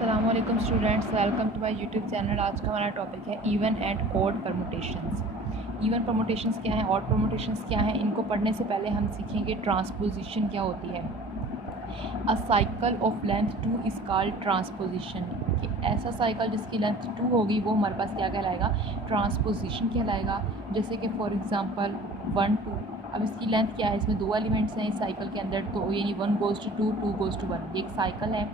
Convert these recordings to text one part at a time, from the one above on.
अस्सलाम वालेकुम students, welcome to my YouTube channel. आज का हमारा टॉपिक है even and odd permutations. Even permutations क्या है, ऑड परमुटेशंस क्या है, इनको पढ़ने से पहले हम सीखेंगे ट्रांसपोजिशन क्या होती है। अ cycle of length 2 is called transposition. कि ऐसा साइकिल जिसकी लेंथ 2 होगी वो हमारे पास क्या कहलाएगा, ट्रांसपोजिशन कहलाएगा। जैसे कि फॉर एग्ज़ाम्पल 1 2, अब इसकी लेंथ क्या है, इसमें दो एलिमेंट्स हैं इस साइकिल के अंदर, तो यानी 1 गोज़ टू 2, 2 गोज़ टू 1। ये एक साइकिल है,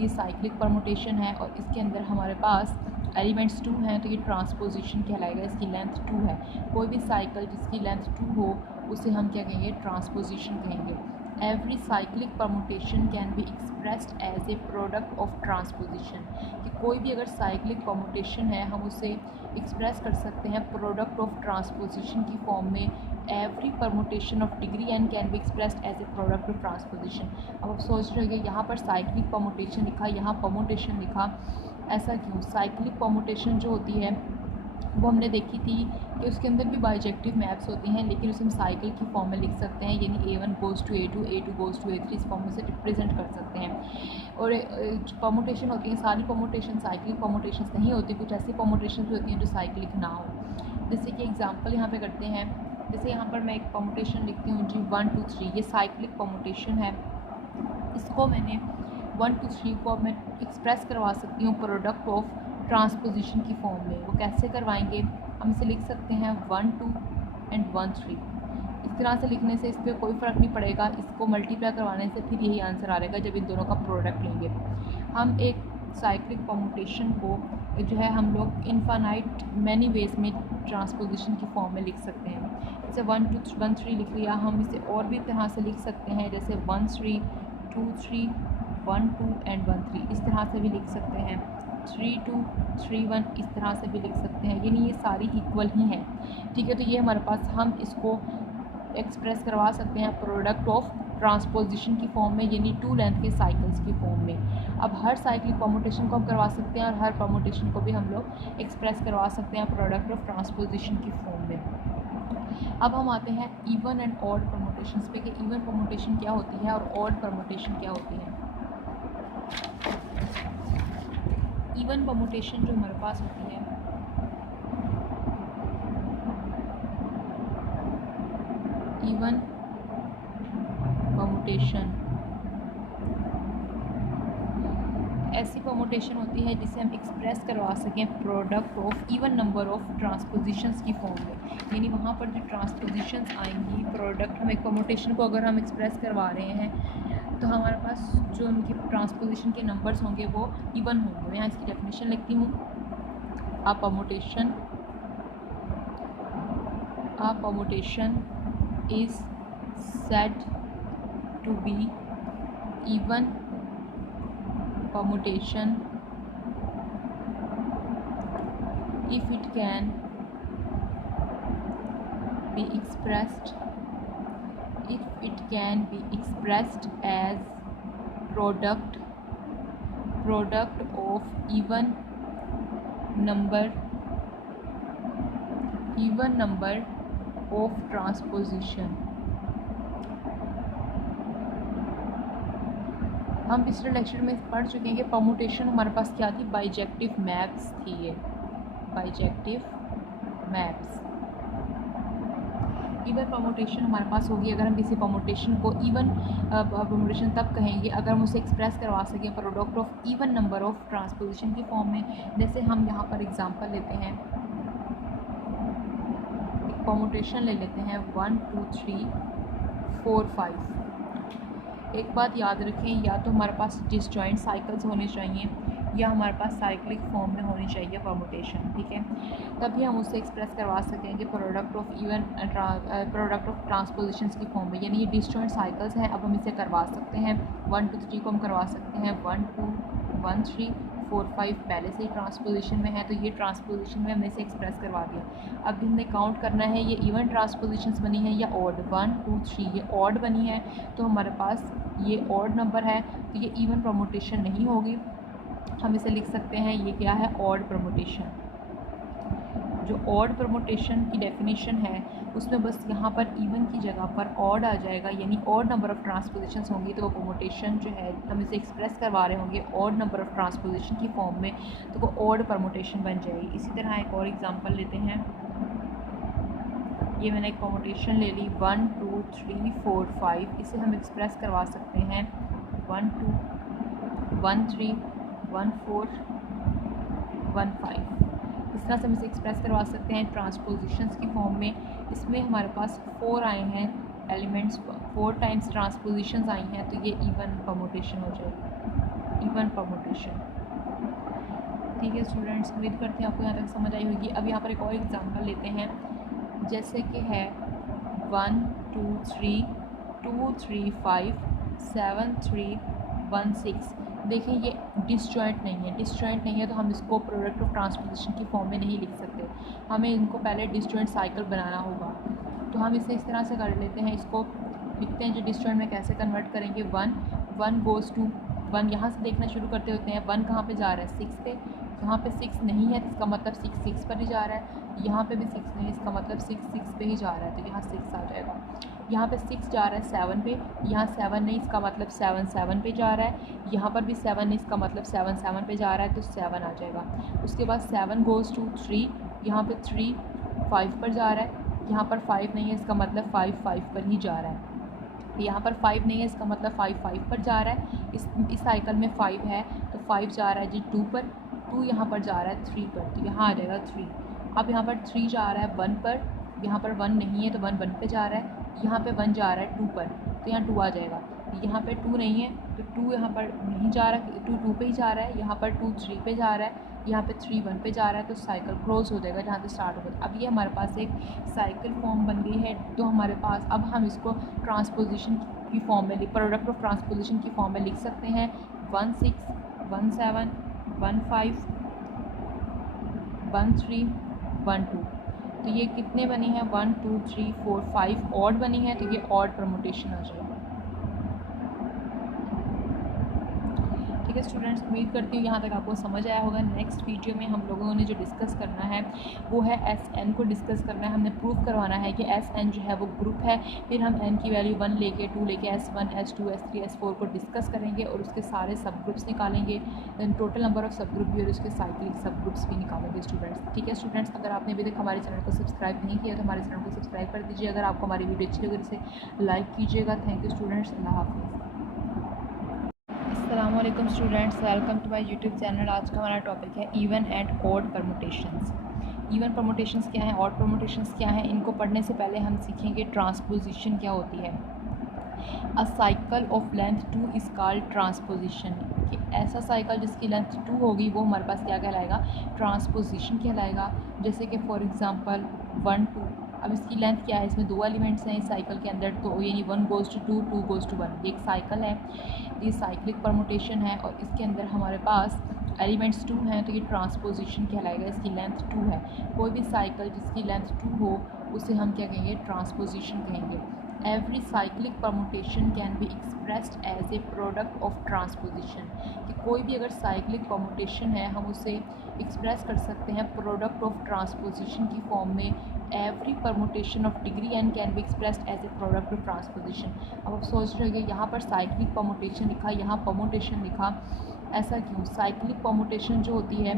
ये साइक्लिक परमुटेशन है और इसके अंदर हमारे पास एलिमेंट्स 2 हैं, तो ये ट्रांसपोजिशन कहलाएगा। इसकी लेंथ 2 है। कोई भी साइकिल जिसकी लेंथ 2 हो उसे हम क्या कहेंगे, ट्रांसपोजिशन कहेंगे। Every cyclic permutation can be expressed as a product of transposition. कि कोई भी अगर साइक्लिक परमुटेशन है हम उसे एक्सप्रेस कर सकते हैं प्रोडक्ट ऑफ ट्रांसपोजिशन की फॉर्म में। Every permutation of degree N can be expressed as a product of transposition. अब आप सोच रहे हो यहाँ पर साइक्लिक परमुटेशन लिखा, यहाँ परमुटेशन लिखा, ऐसा क्यों? साइक्लिक परमुटेशन जो होती है वो हमने देखी थी कि उसके अंदर भी बाइजेक्टिव मैप्स होती हैं, लेकिन उसे हम साइकिल की फॉर्म में लिख सकते हैं, यानी A1 goes to A2, A2 goes to A3, इस फॉर्म में से रिप्रेजेंट कर सकते हैं। और परमुटेशन होती हैं, सारी परमुटेशन साइक्लिक परमुटेशन नहीं होती, कुछ ऐसी परमुटेशन भी होती हैं जो साइक्लिक ना हो। जैसे कि एग्जांपल यहाँ पे करते हैं, जैसे यहाँ पर मैं एक परमुटेशन लिखती हूँ जी 1 2 3, ये साइक्लिक परमुटेशन है। इसको मैंने 1 2 3 को मैं एक्सप्रेस करवा सकती हूँ प्रोडक्ट ऑफ ट्रांसपोजिशन की फॉर्म में। वो कैसे करवाएंगे, हम इसे लिख सकते हैं 1 2 एंड 1 3। इस तरह से लिखने से इस पर कोई फ़र्क नहीं पड़ेगा, इसको मल्टीप्लाई करवाने से फिर यही आंसर आ रहेगा जब इन दोनों का प्रोडक्ट लेंगे। हम एक साइक्लिक परमुटेशन को जो है हम लोग इनफाइनाइट मैनी वेज में ट्रांसपोजिशन की फॉर्म में लिख सकते हैं। जैसे 1 2 1 3 लिख लिया, हम इसे और भी तरह से लिख सकते हैं, जैसे 1 3 2 3 1 2 एंड 1 3, इस तरह से भी लिख सकते हैं। 3 2 3 1, इस तरह से भी लिख सकते हैं, यानी ये सारी इक्वल ही हैं। ठीक है, तो ये हमारे पास हम इसको एक्सप्रेस करवा सकते हैं प्रोडक्ट ऑफ ट्रांसपोजिशन की फॉर्म में, यानी 2 लेंथ के साइकिल्स की फॉर्म में। अब हर साइक्लिक परमुटेशन को हम करवा सकते हैं और हर परमुटेशन को भी हम लोग एक्सप्रेस करवा सकते हैं प्रोडक्ट ऑफ ट्रांसपोजिशन की फॉर्म में। अब हम आते हैं इवन एंड ऑड परमुटेशंस पे कि इवन परमुटेशन क्या होती है और ऑड परमुटेशन क्या होती है। इवन परमुटेशन जो हमारे पास होती है, इवन परमुटेशन ऐसी परमुटेशन होती है जिसे हम एक्सप्रेस करवा सकें product of even number of transpositions की फॉर्म में। यानी वहाँ पर जो ट्रांसपोजिशंस आएंगी प्रोडक्ट, हम एक परमुटेशन को अगर हम एक्सप्रेस करवा रहे हैं तो हमारे पास जो उनकी ट्रांसपोजिशन के नंबर्स होंगे वो इवन होंगे। मैं यहाँ इसकी डेफिनेशन लिखती हूँ। A permutation is said to be even permutation if it can be expressed as product of even number of transposition। हम पिछले लेक्चर में पढ़ चुके हैं कि परमुटेशन हमारे पास क्या थी, बाइजेक्टिव मैप्स थी। ये बाइजेक्टिव मैप्स। इवन परमुटेशन हमारे पास होगी अगर हम किसी परमुटेशन को इवन परमुटेशन तब कहेंगे अगर हम उसे एक्सप्रेस करवा सकें product of even number of transposition की फॉर्म में। जैसे हम यहाँ पर एग्जांपल लेते हैं, एक परमुटेशन ले लेते हैं 1 2 3 4 5। एक बात याद रखें, या तो हमारे पास डिसजॉइंट साइकिल्स होने चाहिए या हमारे पास साइक्लिक फॉर्म में होनी चाहिए परमुटेशन। ठीक है, तभी हम उससे एक्सप्रेस करवा सकेंगे प्रोडक्ट ऑफ ट्रांसपोजिशंस की फॉर्म में। यानी ये डिसजॉइंट साइकिल्स हैं, अब हम इसे करवा सकते हैं। 1 2 3 को हम करवा सकते हैं 1 2 1 3 4 5 पहले से ही ट्रांसपोजिशन में है, तो ये ट्रांसपोजिशन में हमने इसे एक्सप्रेस करवा दिया। अब हमने काउंट करना है ये इवन ट्रांसपोजिशंस बनी है या ऑड। 1 2 3 ये ऑड बनी है, तो हमारे पास ये ऑड नंबर है, तो ये इवन परमुटेशन नहीं होगी। हम इसे लिख सकते हैं ये क्या है, ऑड परमुटेशन। जो ऑड परमुटेशन की डेफिनेशन है उसमें बस यहाँ पर इवन की जगह पर ऑड आ जाएगा, यानी ऑड नंबर ऑफ़ ट्रांसपोजिशंस होंगी तो वो परमुटेशन जो है हम इसे एक्सप्रेस करवा रहे होंगे ऑड नंबर ऑफ़ ट्रांसपोजिशन की फॉर्म में, तो वो ऑड परमुटेशन बन जाएगी। इसी तरह एक और एग्जांपल लेते हैं। ये मैंने एक परमुटेशन ले ली 1 2 3 4 5, इसे हम एक्सप्रेस करवा सकते हैं 1 2 1 3 1 4 1 5। इस तरह से हम इसे एक्सप्रेस करवा सकते हैं ट्रांसपोजिशंस की फॉर्म में। इसमें हमारे पास 4 आए हैं एलिमेंट्स, 4 टाइम्स ट्रांसपोजिशंस आई हैं, तो ये इवन परमुटेशन हो जाएगी, इवन परमुटेशन। ठीक है स्टूडेंट्स, उम्मीद करते हैं आपको यहाँ तक समझ आई होगी। अब यहाँ पर एक और एग्जांपल लेते हैं, जैसे कि है 1 2 3 2 3 5 7 3 1 6। देखिए ये डिसजॉइंट नहीं है, डिसजॉइंट नहीं है तो हम इसको प्रोडक्ट ऑफ ट्रांसपोजिशन की फॉर्म में नहीं लिख सकते, हमें इनको पहले डिसजॉइंट साइकिल बनाना होगा। तो हम इसे इस तरह से कर लेते हैं, इसको लिखते हैं जो डिसजॉइंट में कैसे कन्वर्ट करेंगे। 1 गोज़ टू 1, यहाँ से देखना शुरू करते होते हैं 1 कहाँ पे जा रहा है 6 पे, यहाँ पे 6 नहीं है तो इसका मतलब 6 6 पर ही जा रहा है, यहाँ पे भी 6 नहीं है इसका मतलब 6 6 पे ही जा रहा है, तो यहाँ 6 आ जाएगा। यहाँ पे 6 जा रहा है 7 पे, यहाँ 7 नहीं इसका मतलब 7 7 पे जा रहा है, यहाँ पर भी 7 नहीं इसका मतलब 7 7 पे जा रहा है, तो 7 आ जाएगा। उसके बाद 7 गोज़ टू 3, यहाँ पे 3 5 पर जा रहा है, यहाँ पर 5 नहीं है इसका मतलब 5 5 पर ही जा रहा है, यहाँ पर 5 नहीं है इसका मतलब 5 5 पर जा रहा है। इस साइकिल में 5 है तो 5 जा रहा है जी 2 पर, 2 यहाँ पर जा रहा है 3 पर, तो यहाँ आ जाएगा 3। अब यहाँ पर 3 जा रहा है 1 पर, यहाँ पर 1 नहीं है तो 1 1 पे जा रहा है, यहाँ पे 1 जा रहा है 2 पर, तो यहाँ 2 आ जाएगा। यहाँ पे 2 नहीं है तो 2 यहाँ पर नहीं जा रहा है, 2 2 पे ही जा रहा है, यहाँ पर 2 3 पे जा रहा है, यहाँ पे 3 1 पे जा रहा है, तो साइकिल क्लोज हो जाएगा जहाँ से स्टार्ट होगा। अब ये हमारे पास एक साइकिल फॉर्म बन गई है, तो हमारे पास अब हम इसको ट्रांसपोजिशन की फॉर्म में, प्रोडक्ट ऑफ ट्रांसपोजिशन की फॉर्म में लिख सकते हैं 1 6 1 7 1 5 1 3 1 2। तो ये कितने बनी हैं 1 2 3 4 5 ऑड बनी है, तो ये ऑड परमुटेशन आ जाएगा। ठीक है स्टूडेंट्स, उम्मीद करती हूँ यहाँ तक आपको समझ आया होगा। नेक्स्ट वीडियो में हम लोगों ने जो डिस्कस करना है वो है SN को डिस्कस करना है। हमने प्रूव करवाना है कि SN जो है वो ग्रुप है, फिर हम N की वैल्यू 1 लेके 2 लेके S1 S2 S3 S4 को डिस्कस करेंगे और उसके सारे सब ग्रुप्स निकालेंगे, देन टोटल नंबर ऑफ सब ग्रुप भी और उसके साइक्लिक सब ग्रुप्स भी निकालेंगे स्टूडेंट्स। ठीक है स्टूडेंट्स, अगर आपने अभी तक हमारे चैनल को सब्सक्राइब नहीं किया तो हमारे चैनल को सब्सक्राइब कर दीजिए। अगर आपको हमारी वीडियो अच्छी लगे तो इसे लाइक कीजिएगा। थैंक यू स्टूडेंट्स, अल्लाह हाफिज़। अस्सलामुअलैकुम students, welcome to my YouTube channel. आज का हमारा टॉपिक है even and odd permutations. Even permutations क्या हैं, ऑड परमुटेशंस क्या हैं, इनको पढ़ने से पहले हम सीखेंगे ट्रांसपोजिशन क्या होती है। अ cycle of length 2 is called transposition, कि ऐसा साइकिल जिसकी लेंथ 2 होगी वो हमारे पास क्या कहलाएगा, ट्रांसपोजिशन कहलाएगा। जैसे कि फॉर एग्ज़ाम्पल 1 2, अब इसकी लेंथ क्या है, इसमें 2 एलिमेंट्स हैं इस साइकिल के अंदर, तो यानी 1 गोज़ टू 2 2 गोज़ टू 1, ये एक साइकिल है, ये साइक्लिक परमुटेशन है और इसके अंदर हमारे पास एलिमेंट्स 2 हैं, तो ये ट्रांसपोजिशन कहलाएगा। इसकी लेंथ 2 है, कोई भी साइकिल जिसकी लेंथ 2 हो उसे हम क्या कहेंगे, ट्रांसपोजिशन कहेंगे। Every cyclic permutation can be expressed as a product of transposition, कि कोई भी अगर साइक्लिक परमुटेशन है हम उसे एक्सप्रेस कर सकते हैं प्रोडक्ट ऑफ ट्रांसपोजिशन की फॉर्म में। Every permutation of degree n can be expressed as a product of transposition. अब आप सोच रहे हैं यहाँ पर साइक्लिक परमुटेशन लिखा, यहाँ परमुटेशन लिखा, ऐसा क्यों? साइक्लिक परमुटेशन जो होती है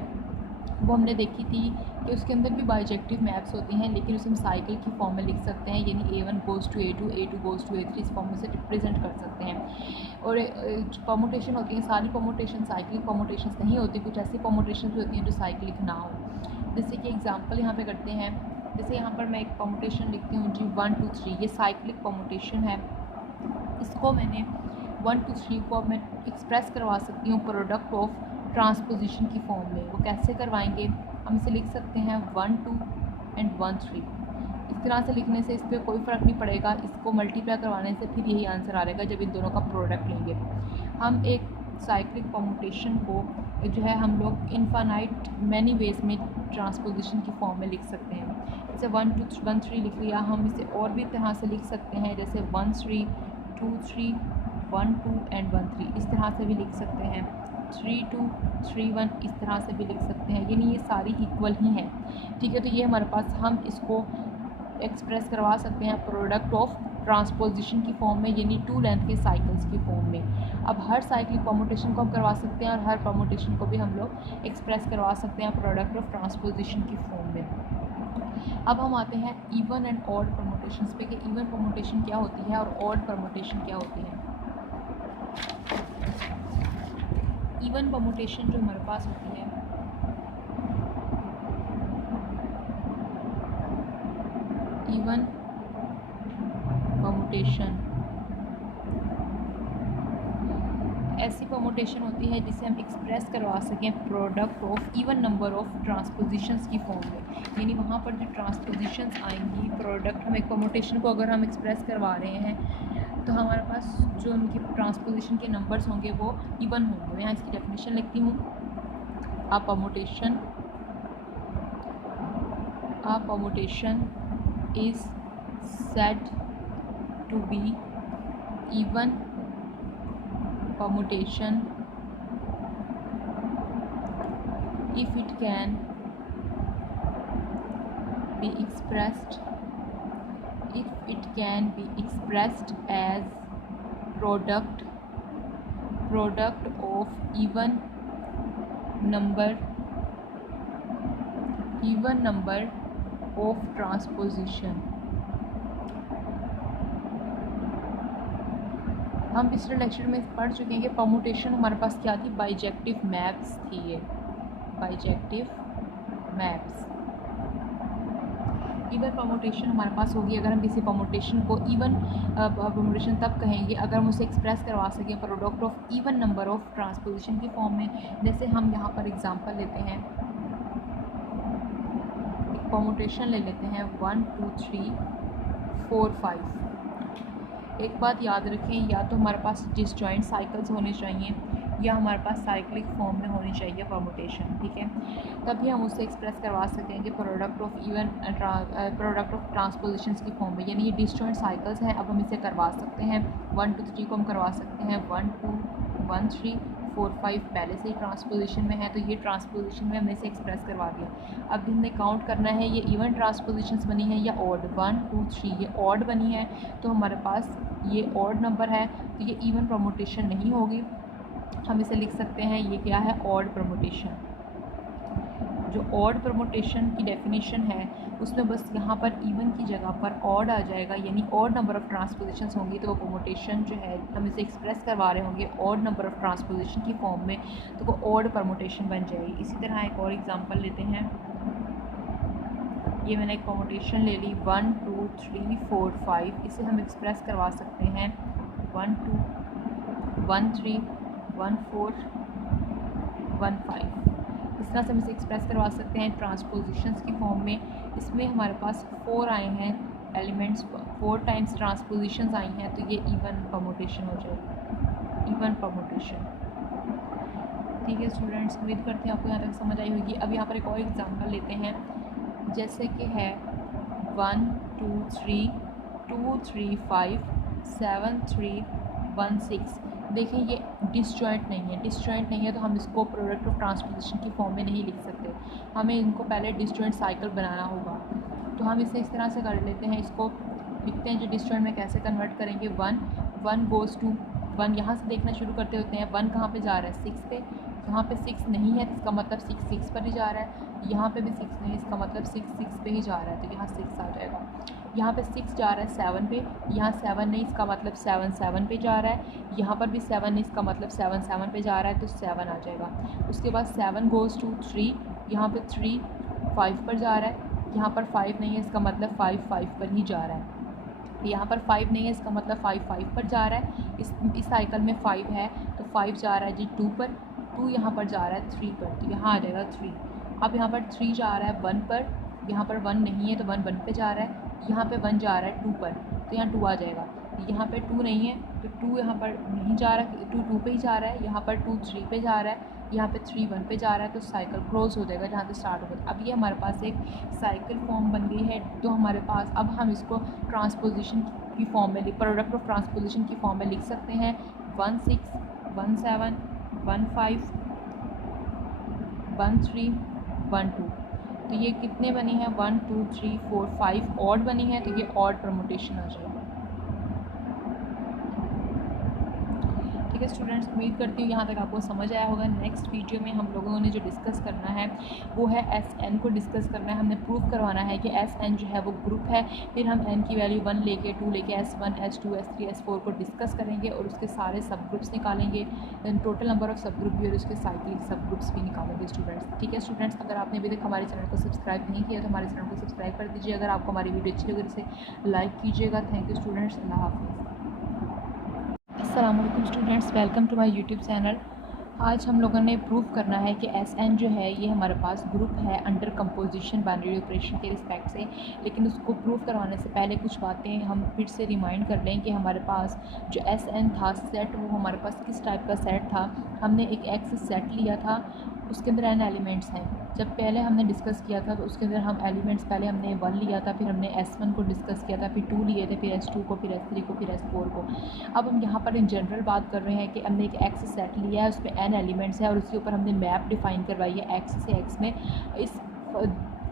वो हमने देखी थी कि उसके अंदर भी बाइजेक्टिव मैप्स होती हैं, लेकिन उसे हम साइकिल की फॉर्म में लिख सकते हैं, यानी A1 goes to A2 A2 goes to A3, इस फॉर्म में से रिप्रेजेंट कर सकते हैं। और परमुटेशन होती है, सारी परमुटेशन साइक्लिक परमुटेशन नहीं होती, कुछ ऐसी परमुटेशन भी होती हैं जो साइक्लिक ना हो। जैसे कि एग्जांपल यहाँ पे करते हैं, जैसे यहाँ पर मैं एक परमुटेशन लिखती हूँ जी 1 2 3, ये साइक्लिक परमुटेशन है, इसको मैंने 1 2 3 को मैं एक्सप्रेस करवा सकती हूँ प्रोडक्ट ऑफ ट्रांसपोजिशन की फॉर्म में। वो कैसे करवाएंगे, हम इसे लिख सकते हैं 1 2 एंड 1 3। इस तरह से लिखने से इस पर कोई फ़र्क नहीं पड़ेगा, इसको मल्टीप्लाई करवाने से फिर यही आंसर आ रहेगा जब इन दोनों का प्रोडक्ट लेंगे। हम एक साइक्लिक परमुटेशन को जो है हम लोग इनफाइनाइट मैनी वेज में ट्रांसपोजिशन की फॉर्म में लिख सकते हैं। जैसे 1 2 1 3 लिख लिया, हम इसे और भी तरह से लिख सकते हैं, जैसे 1 3 2 3 1 2 एंड 1 3, इस तरह से भी लिख सकते हैं। 3 2 3 1 इस तरह से भी लिख सकते हैं, यानी ये सारी इक्वल ही हैं। ठीक है, तो ये हमारे पास हम इसको एक्सप्रेस करवा सकते हैं प्रोडक्ट ऑफ ट्रांसपोजिशन की फॉर्म में, यानी 2 लेंथ के साइकिल्स की फॉर्म में। अब हर साइक्लिक परमुटेशन को हम करवा सकते हैं और हर परमुटेशन को भी हम लोग एक्सप्रेस करवा सकते हैं प्रोडक्ट ऑफ ट्रांसपोजिशन की फॉर्म में। अब हम आते हैं इवन एंड ऑड परमुटेशंस पे कि इवन परमुटेशन क्या होती है और ऑड परमुटेशन क्या होती है। इवन परमुटेशन जो हमारे पास होती है, इवन परमुटेशन ऐसी परमुटेशन होती है जिसे हम एक्सप्रेस करवा सकें product of even number of transpositions की फॉर्म में, यानी वहाँ पर जो ट्रांसपोजिशंस आएंगी प्रोडक्ट, हम एक परमुटेशन को अगर हम एक्सप्रेस करवा रहे हैं तो हमारे पास जो उनकी ट्रांसपोजिशन के नंबर्स होंगे वो इवन होंगे। मैं यहाँ इसकी डेफिनेशन लिखती हूँ। A permutation is said to be even permutation if it can be expressed as product of even number of transposition। हम पिछले लेक्चर में पढ़ चुके हैं कि परमुटेशन हमारे पास क्या थी, बाइजेक्टिव मैप्स थी। ये बाइजेक्टिव मैप्स। इवन परमुटेशन हमारे पास होगी अगर हम किसी परमुटेशन को इवन परमुटेशन तब कहेंगे अगर हम उसे एक्सप्रेस करवा सकें product of even number of transposition की फॉर्म में। जैसे हम यहाँ पर एग्जांपल लेते हैं, एक परमुटेशन ले लेते हैं 1 2 3 4 5। एक बात याद रखें, या तो हमारे पास डिसजॉइंट साइकिल्स होने चाहिए या हमारे पास साइक्लिक फॉर्म में होनी चाहिए परमुटेशन। ठीक है, तभी हम उससे एक्सप्रेस करवा सकेंगे प्रोडक्ट ऑफ ट्रांसपोजिशंस की फॉर्म में, यानी ये डिसजॉइंट साइकिल्स हैं। अब हम इसे करवा सकते हैं 1 2 3 को हम करवा सकते हैं 1 2 1 3 4 5 पहले से ही ट्रांसपोजिशन में है, तो ये ट्रांसपोजिशन में हमने इसे एक्सप्रेस करवा दिया। अब हमने काउंट करना है ये इवन ट्रांसपोजिशंस बनी है या ऑड। 1 2 3 ये ऑड बनी है तो हमारे पास ये ऑड नंबर है, तो ये इवन परमुटेशन नहीं होगी। हम इसे लिख सकते हैं ये क्या है, ऑड परमुटेशन। जो ऑड परमुटेशन की डेफिनेशन है उसमें बस यहाँ पर इवन की जगह पर ऑड आ जाएगा, यानी ऑड नंबर ऑफ ट्रांसपोजिशंस होंगी तो वो परमुटेशन जो है हम इसे एक्सप्रेस करवा रहे होंगे ऑड नंबर ऑफ ट्रांसपोजिशन की फॉर्म में, तो वो ऑड परमुटेशन बन जाएगी। इसी तरह एक और एग्जांपल लेते हैं, ये मैंने एक परमुटेशन ले ली 1 2 3 4 5। इसे हम एक्सप्रेस करवा सकते हैं 1 2 1 3 1 4 1 5। इस तरह से हम इसे एक्सप्रेस करवा सकते हैं ट्रांसपोजिशंस की फॉर्म में। इसमें हमारे पास 4 आए हैं एलिमेंट्स, 4 टाइम्स ट्रांसपोजिशंस आई हैं, तो ये इवन परमुटेशन हो जाएगी, इवन परमुटेशन। ठीक है स्टूडेंट्स, उम्मीद करते हैं आपको यहाँ तक समझ आई होगी। अब यहाँ पर एक और एग्जांपल लेते हैं, जैसे कि है 1 2 3 2 3 5 7 3 1 6। देखिए ये डिसजॉइंट नहीं है तो हम इसको प्रोडक्ट ऑफ ट्रांसपोजिशन की फॉर्म में नहीं लिख सकते, हमें इनको पहले डिसजॉइंट साइकिल बनाना होगा। तो हम इसे इस तरह से कर लेते हैं, इसको लिखते हैं जो डिसजॉइंट में कैसे कन्वर्ट करेंगे। 1 गोज़ टू 1, यहाँ से देखना शुरू करते होते हैं 1 कहाँ पे जा रहा है 6 पे, यहाँ पे 6 नहीं है इसका मतलब 6 पर ही जा रहा है, यहाँ पे भी 6 नहीं है इसका मतलब 6 पे ही जा रहा है, तो यहाँ 6 आ जाएगा। यहाँ पे 6 जा रहा है 7 पे, यहाँ 7 नहीं इसका मतलब 7 पे जा रहा है, यहाँ पर भी 7 नहीं इसका मतलब 7 पे जा रहा है, तो 7 आ जाएगा। उसके बाद 7 गोज़ टू 3, यहाँ पे 3 5 पर जा रहा है, यहाँ पर 5 नहीं है इसका मतलब 5 पर ही जा रहा है, यहाँ पर 5 नहीं है इसका मतलब 5 पर जा रहा है। इस साइकिल में 5 है तो 5 जा रहा है जी 2 पर, 2 यहाँ पर जा रहा है 3 पर, तो यहाँ आ जाएगा 3। अब यहाँ पर 3 जा रहा है 1 पर, यहाँ पर 1 नहीं है तो 1 पे जा रहा है, यहाँ पे 1 जा रहा है 2 पर, तो यहाँ 2 आ जाएगा। यहाँ पे 2 नहीं है तो 2 यहाँ पर नहीं जा रहा है, 2 पे ही जा रहा है, यहाँ पर 2 3 पे जा रहा है, यहाँ पे 3 1 पे जा रहा है, तो साइकिल क्लोज हो जाएगा जहाँ से स्टार्ट होगा। अब ये हमारे पास एक साइकिल फॉर्म बन गई है, तो हमारे पास अब हम इसको ट्रांसपोजिशन की फॉर्म में, प्रोडक्ट ऑफ ट्रांसपोजिशन की फॉर्म में लिख सकते हैं 1 6 1 7 1 5 1 3 1 2। तो ये कितने बनी है? 1 2 3 4 5 ऑड बनी है, तो ये ऑड परमुटेशन आ जाएगी। ठीक है स्टूडेंट्स, उम्मीद करती हूँ यहाँ तक आपको समझ आया होगा। नेक्स्ट वीडियो में हम लोगों ने जो डिस्कस करना है वो है SN को डिस्कस करना है। हमने प्रूव करवाना है कि SN जो है वो ग्रुप है। फिर हम N की वैल्यू 1 लेके 2 लेके S1 S2 S3 S4 को डिस्कस करेंगे और उसके सारे सब ग्रुप्स निकालेंगे, दैन टोटल नंबर ऑफ सब ग्रुप भी और उसके साइक्लिक सब ग्रुप्स भी निकालेंगे स्टूडेंट्स। ठीक है स्टूडेंट्स, अगर आपने अभी तक हमारे चैनल को सब्सक्राइब नहीं किया तो हमारे चैनल को सब्सक्राइब कर दीजिए। अगर आपको हमारी वीडियो अच्छी लगे तो इसे लाइक कीजिएगा। थैंक यू स्टूडेंट्स, अल्लाह हाफिज़। अस्सलामुअलैकुम students, welcome to my YouTube channel. आज हम लोगों ने प्रूव करना है कि SN जो है ये हमारे पास ग्रुप है अंडर कंपोजिशन बाइनरी ऑपरेशन के रिस्पेक्ट से। लेकिन उसको प्रूव करवाने से पहले कुछ बातें हम फिर से रिमाइंड कर लें कि हमारे पास जो SN था सेट, वो हमारे पास किस टाइप का सेट था। हमने एक X सेट लिया था, उसके अंदर n एलिमेंट्स हैं। जब पहले हमने डिस्कस किया था तो उसके अंदर हम एलिमेंट्स पहले हमने 1 लिया था, फिर हमने S1 को डिस्कस किया था, फिर 2 लिए थे, फिर S2 को, फिर S3 को, फिर S4 को। अब हम यहाँ पर इन जनरल बात कर रहे हैं कि हमने एक X सेट लिया है, उसमें n एलिमेंट्स है और उसके ऊपर हमने मैप डिफ़ाइन करवाई है X से X में। इस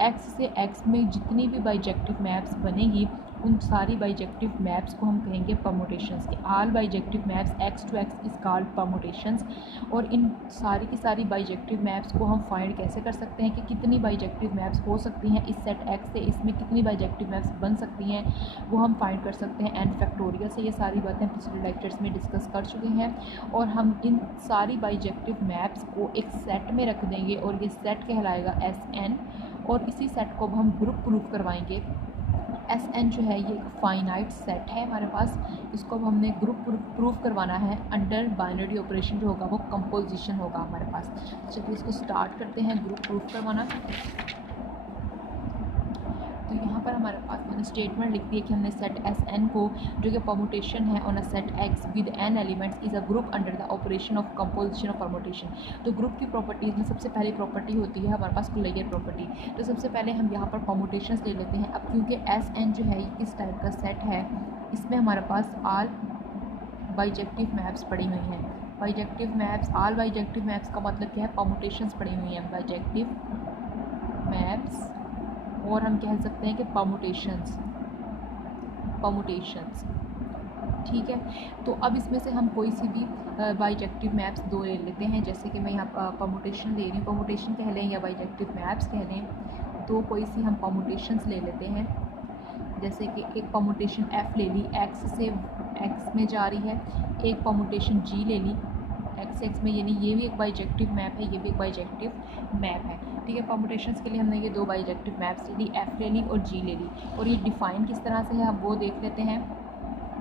X से X में जितनी भी बाइजेक्टिव मैप्स बनेगी उन सारी बाइजेक्टिव मैप्स को हम कहेंगे परमुटेशंस के। All bijective maps X to X is called permutations. और इन सारी की सारी बाइजेक्टिव मैप्स को हम फाइंड कैसे कर सकते हैं कि कितनी बाइजेक्टिव मैप्स हो सकती हैं इस सेट X से, इसमें कितनी बाइजेक्टिव मैप्स बन सकती हैं, वो हम फाइंड कर सकते हैं n फैक्टोरियल से। ये सारी बातें पिछले लेक्चर्स में डिस्कस कर चुके हैं और हम इन सारी बाइजेक्टिव मैप्स को एक सेट में रख देंगे और ये सेट कहलाएगा SN। और इसी सेट को हम ग्रुप प्रूफ करवाएंगे। SN जो है ये एक फाइनाइट सेट है हमारे पास, इसको अब हमने ग्रुप प्रूफ करवाना है अंडर बाइनरी ऑपरेशन जो होगा वो कंपोजिशन होगा हमारे पास। चलिए इसको स्टार्ट करते हैं ग्रुप प्रूफ करवाना। तो यहाँ पर हमारे पास मैंने स्टेटमेंट लिख दी है कि हमने सेट SN को, जो कि परमुटेशन है on a set X with n elements, is a group under the operation of composition of permutation. तो ग्रुप की प्रॉपर्टीज़ में सबसे पहली प्रॉपर्टी होती है हमारे पास कोलेयर प्रॉपर्टी। तो सबसे पहले हम यहाँ पर परमुटेशंस ले लेते हैं। अब क्योंकि SN जो है इस टाइप का सेट है, इसमें हमारे पास ऑल बाइजेक्टिव मैप्स पड़ी हुई हैं। Bijective maps, all bijective maps का मतलब क्या है? परमुटेशंस पड़ी हुई हैं बाइजेक्टिव मैप्स, और हम कह सकते हैं कि परमुटेशंस। ठीक है, तो अब इसमें से हम कोई सी भी बाइजेक्टिव मैप्स 2 ले लेते हैं। जैसे कि मैं यहाँ परमुटेशन ले रही हूँ, परमुटेशन कह लें या बाइजेक्टिव मैप्स कह लें, तो कोई सी हम परमुटेशंस ले लेते हैं। जैसे कि एक परमुटेशन F ले ली, X से X में जा रही है। एक परमुटेशन G ले ली X से X में, यानी ये भी एक बाइजेक्टिव मैप है, ये भी एक बाइजेक्टिव मैप है। ठीक है, परमुटेशंस के लिए हमने ये 2 बाइजेक्टिव मैप्स ले ली, F ले ली और G ले ली। और ये डिफ़ाइन किस तरह से है हम वो देख लेते हैं।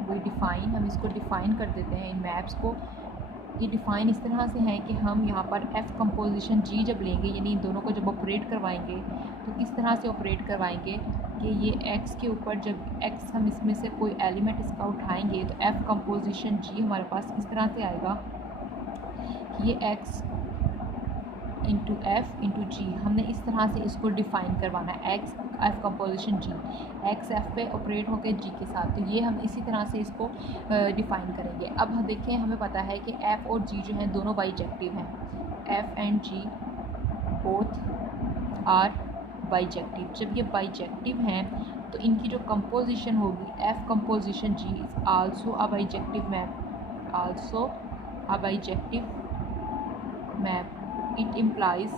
वो डिफ़ाइन, हम इसको डिफ़ाइन कर देते हैं इन मैप्स को। ये डिफ़ाइन इस तरह से है कि हम यहाँ पर F कंपोजिशन G जब लेंगे, यानी इन दोनों को जब ऑपरेट करवाएंगे तो किस तरह से ऑपरेट करवाएंगे कि ये X के ऊपर जब X हम इसमें से कोई एलिमेंट इसका उठाएंगे तो F कंपोजिशन G हमारे पास इस तरह से आएगा कि ये X into F into G। हमने इस तरह से इसको डिफ़ाइन करवाना है, X F composition G, X F पे ऑपरेट होकर G के साथ। तो ये हम इसी तरह से इसको डिफ़ाइन करेंगे। अब हम देखें, हमें पता है कि F और G जो हैं दोनों बाइजेक्टिव हैं। F and G both are bijective. जब ये बाइजेक्टिव हैं तो इनकी जो कंपोजिशन होगी F composition G is also a bijective map, also a bijective map. It implies,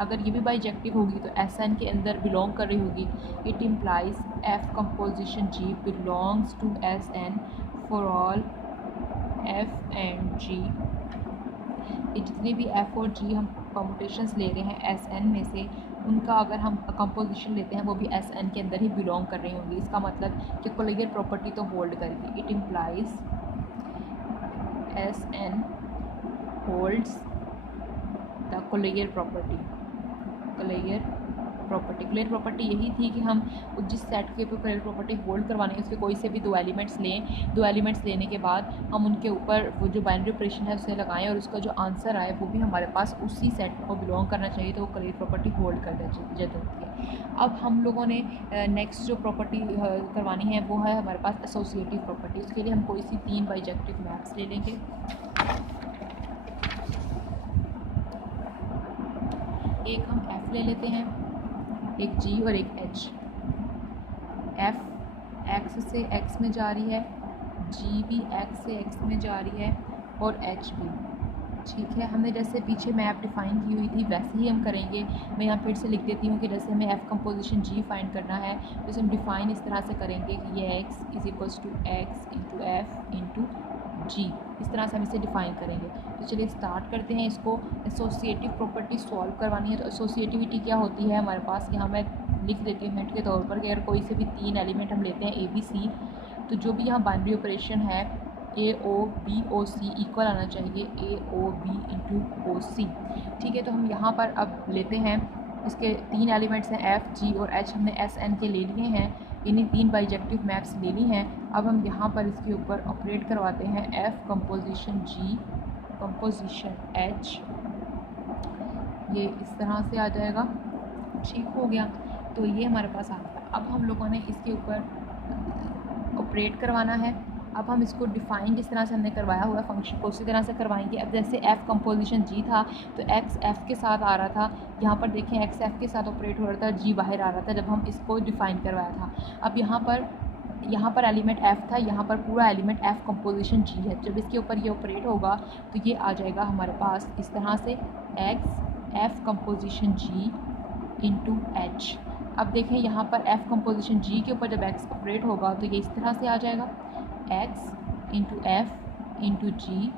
अगर ये भी बाइजेक्टिव होगी तो SN के अंदर बिलोंग कर रही होगी। It implies F composition G belongs to SN for all F and G। ये जितने भी F और G हम परमुटेशंस ले रहे हैं SN में से, उनका अगर हम कंपोजिशन लेते हैं वो भी SN के अंदर ही बिलोंग कर रही होंगी। इसका मतलब कि कोलेयर प्रॉपर्टी तो होल्ड करेगी। It implies SN holds the closure property. Closure property यही थी कि हम जिस सेट के ऊपर कोलेयर प्रॉपर्टी होल्ड करवाने हैं उसके कोई से भी 2 एलिमेंट्स लें। 2 एलिमेंट्स लेने के बाद हम उनके ऊपर वो जो बाइनरी ऑपरेशन है उसे लगाएं और उसका जो आंसर आए वो भी हमारे पास उसी सेट को बिलोंग करना चाहिए, तो वो कोलेयर प्रॉपर्टी होल्ड कर जाती है। अब हम लोगों ने नेक्स्ट जो प्रॉपर्टी करवानी है वो है हमारे पास एसोसिएटिव प्रॉपर्टी। उसके लिए हम कोई सी 3 बाइजेक्टिव मैप्स ले लेंगे। एक हम एफ ले लेते हैं, एक जी और एक एच। एफ एक्स से एक्स में जा रही है, जी भी एक्स से एक्स में जा रही है और एच भी। ठीक है, हमने जैसे पीछे मैप डिफ़ाइन की हुई थी वैसे ही हम करेंगे। मैं यहाँ फिर से लिख देती हूँ कि जैसे हमें एफ़ कंपोजिशन जी फाइंड करना है तो इसे हम डिफ़ाइन इस तरह से करेंगे कि ये x is equals to x into f into g, इस तरह से हम इसे डिफ़ाइन करेंगे। तो चलिए स्टार्ट करते हैं इसको। एसोसिएटिव प्रॉपर्टी सॉल्व करवानी है तो एसोसिएटिविटी क्या होती है हमारे पास, यहाँ मैं लिख देती हूँ हिंट के तौर पर कि अगर कोई से भी 3 एलिमेंट हम लेते हैं ए बी सी, तो जो भी यहाँ बाइनरी ऑपरेशन है ए ओ बी ओ सी इक्वल आना चाहिए ए ओ बी इंटू ओ सी। ठीक है, तो हम यहाँ पर अब लेते हैं, इसके 3 एलिमेंट्स हैं एफ़ जी और एच, हमने एस एन के ले लिए हैं, इन्हीं 3 बाइजेक्टिव मैप्स ले ली हैं। अब हम यहाँ पर इसके ऊपर ऑपरेट करवाते हैं एफ़ कंपोजिशन जी कंपोजिशन एच, ये इस तरह से आ जाएगा। ठीक हो गया, तो ये हमारे पास आ गया। अब हम लोगों ने इसके ऊपर ऑपरेट करवाना है। अब हम इसको डिफ़ाइन जिस तरह से हमने करवाया हुआ फंक्शन को उसी तरह से करवाएंगे। अब जैसे एफ़ कंपोजिशन जी था तो एक्स एफ़ के साथ आ रहा था, यहाँ पर देखें एक्स एफ़ के साथ ऑपरेट हो रहा था, जी बाहर आ रहा था जब हम इसको डिफ़ाइन करवाया था। अब यहाँ पर एलिमेंट एफ़ था, यहाँ पर पूरा एलिमेंट एफ़ कंपोजिशन जी है। जब इसके ऊपर ये ऑपरेट होगा तो ये आ जाएगा हमारे पास इस तरह से x F composition G into H. अब देखें यहाँ पर एफ़ कंपोजिशन जी के ऊपर जब एक्स ऑपरेट होगा तो ये इस तरह से आ जाएगा एक्स इंटू एफ़ इंटू जी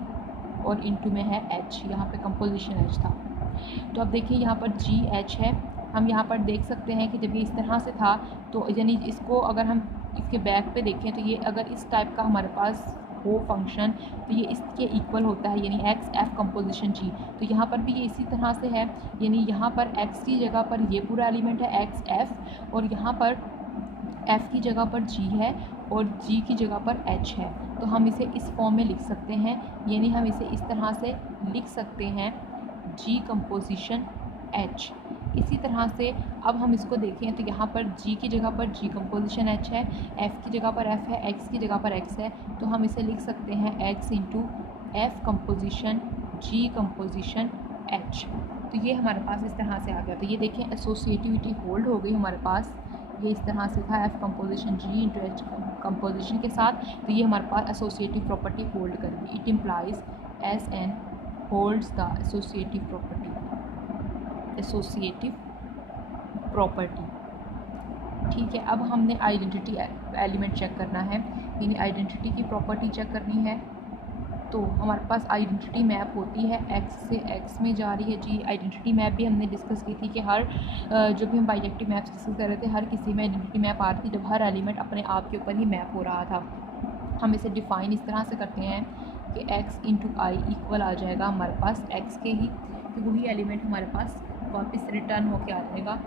और इंटू में है एच, यहाँ पे कंपोजिशन एच था। तो अब देखिए यहाँ पर जी एच है, हम यहाँ पर देख सकते हैं कि जब ये इस तरह से था तो यानी इसको अगर हम इसके बैक पे देखें तो ये अगर इस टाइप का हमारे पास हो फंक्शन तो ये इसके इक्वल होता है, यानी एक्स एफ़ कंपोजिशन जी। तो यहाँ पर भी ये इसी तरह से है, यानी यहाँ पर एक्स की जगह पर ये पूरा एलिमेंट है एक्स एफ़ और यहाँ पर एफ़ की जगह पर जी है और जी की जगह पर एच है। तो हम इसे इस फॉर्म में लिख सकते हैं, यानी हम इसे इस तरह से लिख सकते हैं जी कंपोजिशन एच। इसी तरह से अब हम इसको देखें तो यहाँ पर जी की जगह पर जी कंपोजिशन एच है, एफ़ की जगह पर एफ़ है, एक्स की जगह पर एक्स है, तो हम इसे लिख सकते हैं एक्स इंटू एफ़ कंपोजिशन जी कंपोजिशन एच। तो ये हमारे पास इस तरह से आ गया। तो ये देखें एसोसिएटिविटी होल्ड हो गई हमारे पास, ये इस तरह से था F composition G into H composition के साथ, तो ये हमारे पास एसोसिएटिव प्रॉपर्टी होल्ड करेगी। It implies S N holds the associative property, associative property. ठीक है, अब हमने आइडेंटिटी एलिमेंट चेक करना है, यानी आइडेंटिटी की प्रॉपर्टी चेक करनी है। तो हमारे पास आइडेंटिटी मैप होती है एक्स से एक्स में जा रही है जी। आइडेंटिटी मैप भी हमने डिस्कस की थी कि हर जो भी हम बाइजेक्टिव मैप्स डिस्कस कर रहे थे हर किसी में आइडेंटिटी मैप आ रही थी जब हर एलिमेंट अपने आप के ऊपर ही मैप हो रहा था। हम इसे डिफ़ाइन इस तरह से करते हैं कि एक्स इंटू आई इक्वल आ जाएगा हमारे पास एक्स के ही, कि वही एलिमेंट हमारे पास वापस रिटर्न होकर आ जाएगा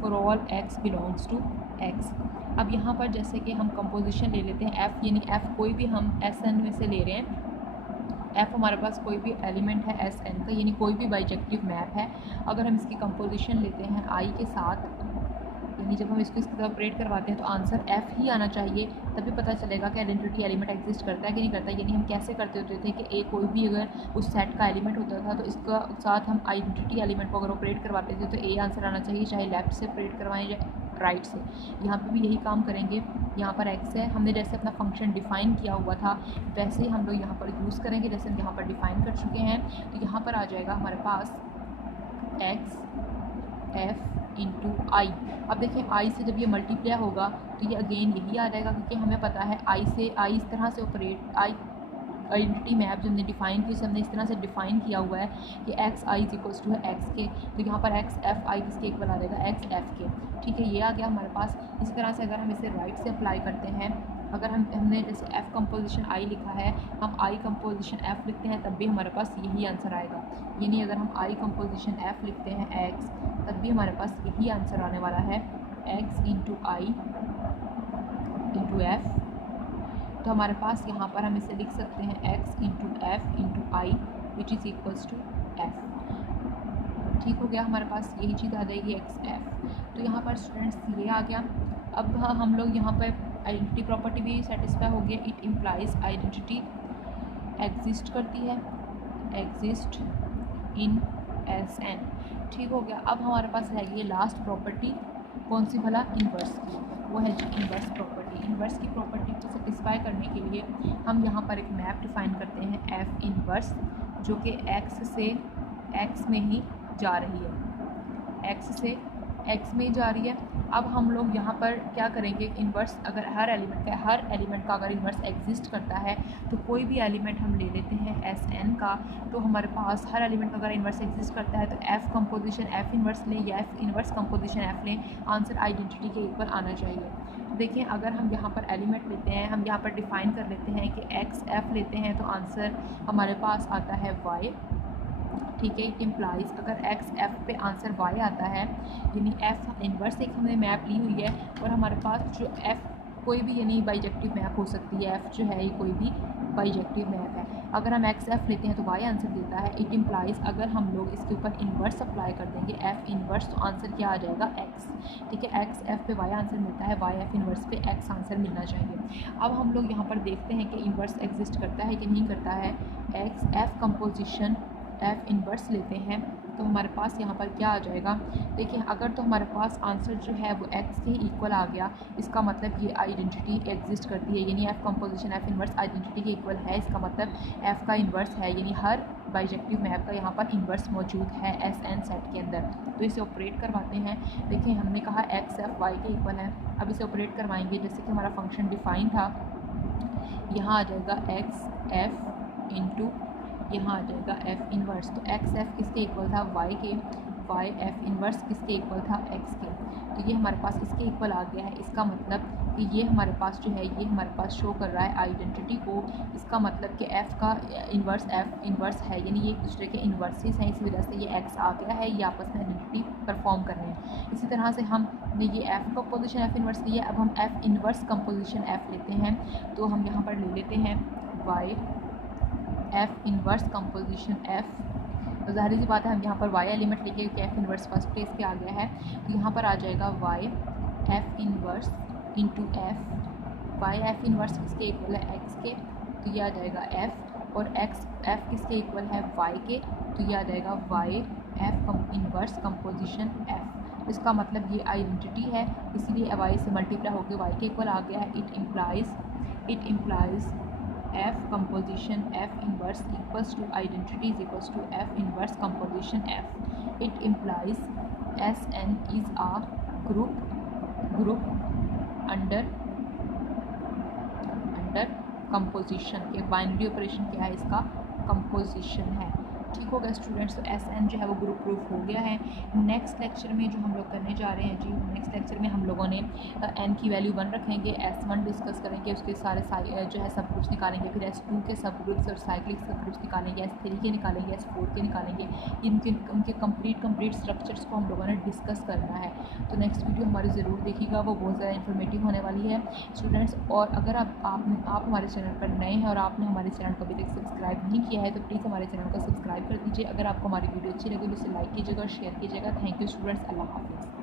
for all X belongs to X. अब यहाँ पर जैसे कि हम कंपोजिशन ले लेते हैं एफ़, यानी एफ़ कोई भी हम एस एन में से ले रहे हैं, एफ़ हमारे पास कोई भी एलिमेंट है एस एन का, यानी कोई भी बाइजेक्टिव मैप है। अगर हम इसकी कंपोजिशन लेते हैं आई के साथ, यानी जब हम इसको इसकी ऑपरेट करवाते हैं तो आंसर एफ़ ही आना चाहिए, तभी पता चलेगा कि आइडेंटिटी एलिमेंट एग्जिस्ट करता है कि नहीं करता। यानी हम कैसे करते होते थे कि ए कोई भी अगर उस सेट का एलिमेंट होता था तो इसका साथ हम आइडेंटिटी एलिमेंट को अगर ऑपरेट करवाते थे तो ए आंसर आना चाहिए, चाहे लेफ़्ट से ऑपरेट करवाएं या राइट से। यहाँ पे भी यही काम करेंगे। यहाँ पर एक्स है, हमने जैसे अपना फंक्शन डिफ़ाइन किया हुआ था वैसे ही हम लोग यहाँ पर यूज़ करेंगे जैसे हम यहाँ पर डिफ़ाइन कर चुके हैं। तो यहाँ पर आ जाएगा हमारे पास एक्स एफ़ इंटू आई। अब देखिए आई से जब ये मल्टीप्लाई होगा तो ये अगेन यही आ जाएगा, क्योंकि हमें पता है आई से आई इस तरह से ऑपरेट आइडेंटिटी मैप जो हमने डिफ़ाइन की हमने इस तरह से डिफ़ाइन किया हुआ है कि X I is equals to है एक्स के, तो यहाँ पर एक्स एफ़ आई किसके इक्वल आ जाएगा एक्स एफ़ के। ठीक है, ये आ गया हमारे पास। इसी तरह से अगर हम इसे राइट से अप्लाई करते हैं, अगर हमने जैसे एफ़ कंपोजिशन आई लिखा है, हम आई कंपोजिशन एफ़ लिखते हैं तब भी हमारे पास यही आंसर आएगा। यानी अगर हम आई कंपोजिशन एफ़ लिखते हैं एक्स तब भी हमारे पास यही आंसर आने वाला है एक्स इंटू आई इंटू एफ़। तो हमारे पास यहाँ पर हम इसे लिख सकते हैं X into F into I which is equals to F. ठीक हो गया, हमारे पास यही चीज़ आ जाएगी एक्स एफ़। तो यहाँ पर स्टूडेंट्स ये आ गया। अब हम लोग यहाँ पर आइडेंटिटी प्रॉपर्टी भी सेटिस्फाई हो गया। इट इम्प्लाइज आइडेंटिटी एग्जिस्ट करती है, एग्जिस्ट इन एस एन। ठीक हो गया। अब हमारे पास रह गई लास्ट प्रॉपर्टी, कौन सी भला? इन्वर्स की, वो है जी इन्वर्स प्रॉपर्टी। इन्वर्स की प्रॉपर्टी को सेटिस्फाई करने के लिए हम यहाँ पर एक मैप डिफाइन करते हैं एफ इन्वर्स, जो कि एक्स से एक्स में ही जा रही है, एक्स से एक्स में ही जा रही है। अब हम लोग यहाँ पर क्या करेंगे? इन्वर्स अगर हर एलिमेंट का अगर इन्वर्स एग्जिस्ट करता है तो कोई भी एलिमेंट हम ले लेते हैं एस एन का, तो हमारे पास हर एलिमेंट का अगर इन्वर्स एग्जिस्ट करता है तो एफ़ कंपोजिशन एफ़ इन्वर्स लें या एफ़ इन्वर्स कंपोजिशन एफ़ लें, आंसर आइडेंटिटी के इक्वल आना चाहिए। देखें, अगर हम यहाँ पर एलिमेंट लेते हैं, हम यहाँ पर डिफ़ाइन कर लेते हैं कि एक्स एफ़ लेते हैं तो आंसर हमारे पास आता है वाई, ठीक है। इट इम्प्लाइज अगर एक्स एफ पे आंसर वाई आता है, यानी एफ इन्वर्स एक हमने मैप ली हुई है और हमारे पास जो एफ कोई भी यानी बाइजेक्टिव मैप हो सकती है, एफ जो है ये कोई भी बाइजेक्टिव मैप है। अगर हम एक्स एफ लेते हैं तो वाई आंसर देता है। इट इम्प्लाइज अगर हम लोग इसके ऊपर इन्वर्स अप्लाई कर देंगे एफ इन्वर्स, तो आंसर क्या आ जाएगा? एक्स, ठीक है। एक्स एफ पे वाई आंसर मिलता है, वाई एफ इन्वर्स पे एक्स आंसर मिलना चाहिए। अब हम लोग यहाँ पर देखते हैं कि इन्वर्स एग्जिस्ट करता है कि नहीं करता है। X F composition F inverse लेते हैं तो हमारे पास यहाँ पर क्या आ जाएगा? देखिए, अगर तो हमारे पास आंसर जो है वो एक्स के इक्वल आ गया, इसका मतलब ये आइडेंटिटी एग्जिस्ट करती है, यानी F composition F inverse identity के इक्वल है। इसका मतलब एफ का इन्वर्स है, यानी हर बाइजेक्टिव मैप का यहाँ पर इन्वर्स मौजूद है एस एन सेट के अंदर। तो इसे ऑपरेट करवाते हैं। देखिए, हमने कहा एक्स एफ वाई के इक्वल है, अब इसे ऑपरेट करवाएंगे। जैसे कि हमारा फंक्शन डिफाइन था, यहाँ आ जाएगा एक्स एफ इंटू, यहाँ आ जाएगा एफ़ इन्वर्स। तो एक्स एफ किसके इक्वल था? वाई के, वाई एफ़ इन्वर्स किसके इक्वल था? एक्स के। तो ये हमारे पास इसके इक्वल आ गया है। इसका मतलब कि ये हमारे पास जो है ये हमारे पास शो कर रहा है आइडेंटिटी को। इसका मतलब कि एफ़ का इन्वर्स एफ़ इन्वर्स है, यानी ये एक दूसरे के इन्वर्सेस हैं, इस वजह से ये एक्स आ गया है, ये आपस में आइडेंटिटी परफॉर्म कर रहे हैं। इसी तरह से हमने ये एफ़ कंपोजिशन एफ़ इन्वर्स लिया, अब हम एफ़ इन्वर्स कंपोजिशन एफ़ लेते हैं। तो हम यहाँ पर ले लेते हैं Y F inverse composition F. तो ज़ाहिर सी बात है हम यहाँ पर वाई एलिमेंट लेके कि एफ इन्वर्स फर्स्ट प्लेस पे आ गया है, तो यहाँ पर आ जाएगा Y F inverse into F. Y F inverse किसके इक्वल है? एक्स के, तो ये आ जाएगा एफ, और एक्स एफ किसके इक्वल है? वाई के, तो ये आ जाएगा Y F inverse composition F. इसका मतलब ये आइडेंटिटी है, इसीलिए वाई से मल्टीप्लाई होकर वाई के इक्वल आ गया है। It implies F composition F inverse equals to identity is equals to F inverse composition F. It implies Sn is a group under composition। के बाइनरी ऑपरेशन क्या है? इसका कंपोजिशन है। ठीक हो गया स्टूडेंट्स, तो एस एन जो है वो ग्रुप प्रूफ हो गया है। नेक्स्ट लेक्चर में जो हम लोग करने जा रहे हैं जी, नेक्स्ट लेक्चर में हम लोगों ने एन की वैल्यू 1 रखेंगे, S1 डिस्कस करेंगे, उसके सारे जो है सब ग्रुप्स निकालेंगे, फिर S2 के सब ग्रुप्स और साइक्लिक सब ग्रुप्स निकालेंगे, S3 के निकालेंगे, S4 के निकालेंगे। उनके कंप्लीट स्ट्रक्चर्स को हम लोगों ने डिस्कस करना है। तो नेक्स्ट वीडियो हमारी ज़रूर देखिएगा, वो बहुत ज़्यादा इन्फॉर्मेटिव होने वाली है स्टूडेंट्स। और अगर आप हमारे चैनल पर नए हैं और आपने हमारे चैनल को अभी तक सब्सक्राइब नहीं किया है तो प्लीज़ हमारे चैनल को सब्सक्राइब कर दीजिए। अगर आपको हमारी वीडियो अच्छी लगे तो इसे लाइक कीजिएगा और शेयर कीजिएगा। थैंक यू स्टूडेंट्स, अल्लाह हाफिज़।